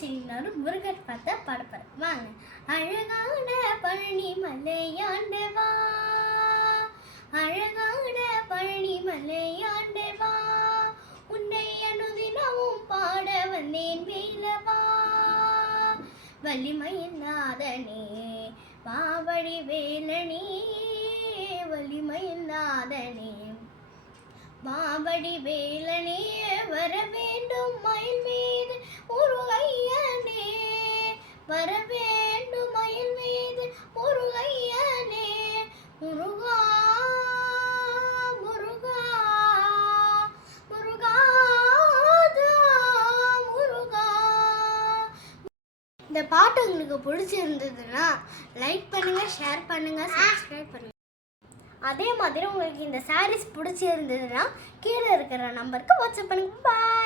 சின்ன முருகர் பார்த்தா பாடப்பாரு வாங்க. அழகான பழனி மலையாண்டவா, அழகான பழனி மலையாண்டவா, உன்னை அனுதினமும் பாட வந்தேன் வேலவா. வலிமையில்லாதனே பாவடி வேலனே, வலிமையில்லாதனே பாவடி வேலனே, வர வேண்டும் மயில் மீது முருகையனே, வர வேண்டும் மயில் மீது முருகையனே. முருகா முருகா முருகாதா முருகா. இந்த பாட்டு உங்களுக்கு பிடிச்சிருந்ததுன்னா லைக் பண்ணுங்க, ஷேர் பண்ணுங்க, சப்ஸ்கிரைப் பண்ணுங்க. அதே மாதிரி உங்களுக்கு இந்த சாரீஸ் பிடிச்சிருந்ததுன்னா கீழே இருக்கிற நம்பருக்கு வாட்ஸ்அப் பண்ணுங்க. பாய்.